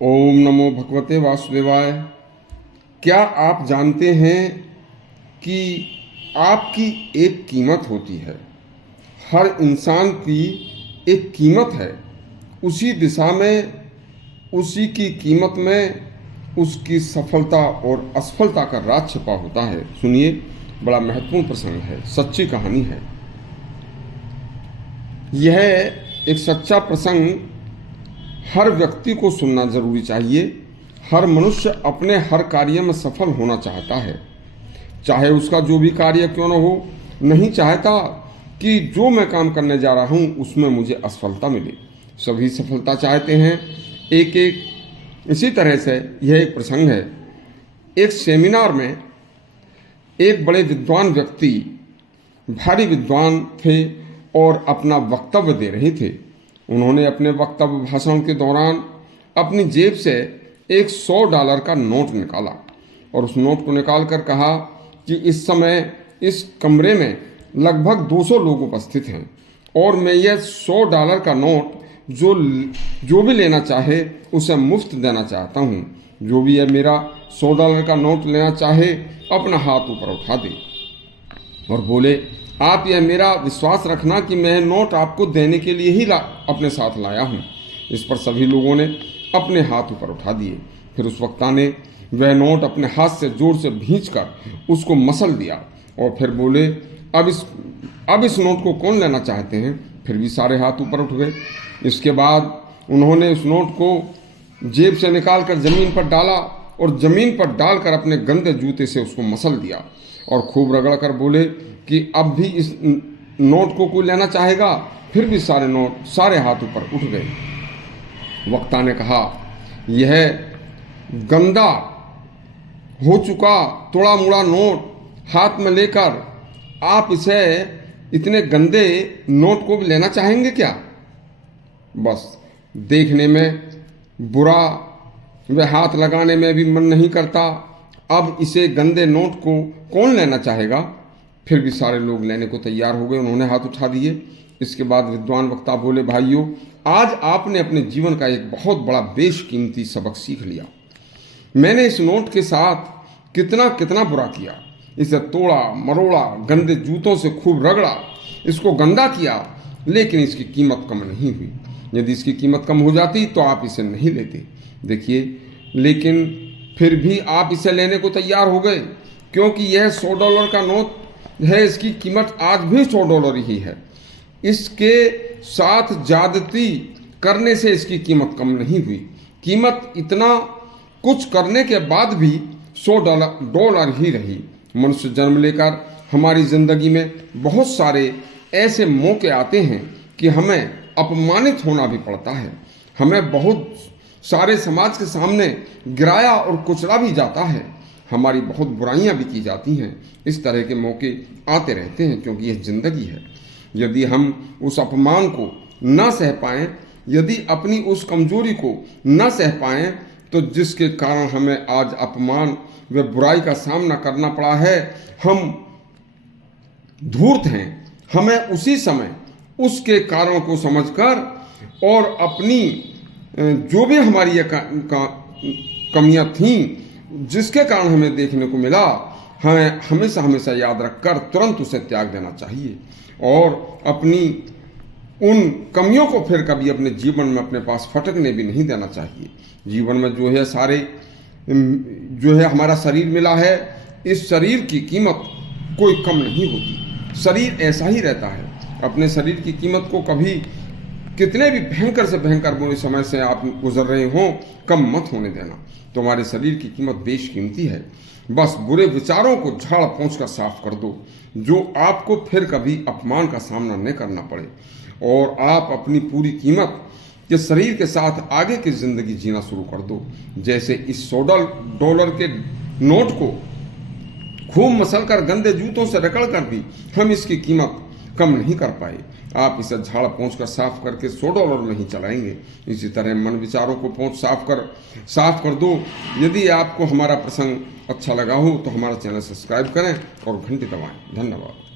ओम नमो भगवते वासुदेवाय। क्या आप जानते हैं कि आपकी एक कीमत होती है? हर इंसान की एक कीमत है। उसी दिशा में, उसी की कीमत में उसकी सफलता और असफलता का राज छिपा होता है। सुनिए, बड़ा महत्वपूर्ण प्रसंग है, सच्ची कहानी है। यह एक सच्चा प्रसंग हर व्यक्ति को सुनना जरूरी चाहिए। हर मनुष्य अपने हर कार्य में सफल होना चाहता है, चाहे उसका जो भी कार्य क्यों न हो। नहीं चाहता कि जो मैं काम करने जा रहा हूँ उसमें मुझे असफलता मिले। सभी सफलता चाहते हैं, एक एक। इसी तरह से यह एक प्रसंग है। एक सेमिनार में एक बड़े विद्वान व्यक्ति, भारी विद्वान थे और अपना वक्तव्य दे रहे थे। उन्होंने अपने वक्तव्य भाषण के दौरान अपनी जेब से एक $100 का नोट निकाला और उस नोट को निकाल कर कहा कि इस समय इस कमरे में लगभग 200 लोग उपस्थित हैं और मैं यह $100 का नोट जो भी लेना चाहे उसे मुफ्त देना चाहता हूँ। जो भी है मेरा $100 का नोट लेना चाहे अपना हाथ ऊपर उठा दे और बोले, आप यह मेरा विश्वास रखना कि मैं नोट आपको देने के लिए ही अपने साथ लाया हूँ। इस पर सभी लोगों ने अपने हाथ ऊपर उठा दिए। फिर उस वक्ता ने वह नोट अपने हाथ से जोर से भींचकर उसको मसल दिया और फिर बोले, अब इस नोट को कौन लेना चाहते हैं? फिर भी सारे हाथ ऊपर उठ गए। इसके बाद उन्होंने उस नोट को जेब से निकाल कर जमीन पर डाला और जमीन पर डालकर अपने गंदे जूते से उसको मसल दिया और खूब रगड़ कर बोले कि अब भी इस नोट को कोई लेना चाहेगा? फिर भी सारे हाथ ऊपर उठ गए। वक्ता ने कहा, यह गंदा हो चुका तोड़ा मुड़ा नोट हाथ में लेकर आप इसे इतने गंदे नोट को भी लेना चाहेंगे क्या? बस देखने में बुरा, वह हाथ लगाने में भी मन नहीं करता। अब इसे गंदे नोट को कौन लेना चाहेगा? फिर भी सारे लोग लेने को तैयार हो गए, उन्होंने हाथ उठा दिए। इसके बाद विद्वान वक्ता बोले, भाइयों, आज आपने अपने जीवन का एक बहुत बड़ा बेशकीमती सबक सीख लिया। मैंने इस नोट के साथ कितना कितना बुरा किया, इसे तोड़ा मरोड़ा, गंदे जूतों से खूब रगड़ा, इसको गंदा किया, लेकिन इसकी कीमत कम नहीं हुई। यदि इसकी कीमत कम हो जाती तो आप इसे नहीं लेते। देखिए, लेकिन फिर भी आप इसे लेने को तैयार हो गए क्योंकि यह $100 का नोट है। इसकी कीमत आज भी $100 ही है। इसके साथ ज्यादती करने से इसकी कीमत कम नहीं हुई। कीमत इतना कुछ करने के बाद भी $100 ही रही। मनुष्य जन्म लेकर हमारी जिंदगी में बहुत सारे ऐसे मौके आते हैं कि हमें अपमानित होना भी पड़ता है। हमें बहुत सारे समाज के सामने गिराया और कुचला भी जाता है। हमारी बहुत बुराइयां भी की जाती हैं। इस तरह के मौके आते रहते हैं क्योंकि यह जिंदगी है। यदि हम उस अपमान को न सह पाएं, यदि अपनी उस कमजोरी को न सह पाएं, तो जिसके कारण हमें आज अपमान व बुराई का सामना करना पड़ा है, हम धूर्त हैं। हमें उसी समय उसके कारण को समझकर और अपनी जो भी हमारी ये कमियां थीं, जिसके कारण हमें देखने को मिला, हमें हमेशा हमेशा याद रखकर तुरंत उसे त्याग देना चाहिए और अपनी उन कमियों को फिर कभी अपने जीवन में अपने पास फटकने भी नहीं देना चाहिए। जीवन में जो है हमारा शरीर मिला है, इस शरीर की कीमत कोई कम नहीं होती। शरीर ऐसा ही रहता है। अपने शरीर की कीमत को कभी कितने भी भयंकर से भयंकर बुरे समय से आप गुजर रहे हों, कम मत होने देना। तुम्हारे शरीर की कीमत बेशकीमती है। बस बुरे विचारों को झाड़ पोंछ कर साफ कर दो, जो आपको फिर कभी अपमान का सामना न करना पड़े, और आप अपनी पूरी कीमत के शरीर के साथ आगे की जिंदगी जीना शुरू कर दो। जैसे इस $100 के नोट को खूब मसल कर गंदे जूतों से रगड़ कर भी हम इसकी कीमत कम नहीं कर पाए। आप इसे झाड़ पोंछ कर साफ करके $100 में ही चलाएंगे। इसी तरह मन विचारों को पोंछ साफ कर दो। यदि आपको हमारा प्रसंग अच्छा लगा हो तो हमारा चैनल सब्सक्राइब करें और घंटी दबाएं। धन्यवाद।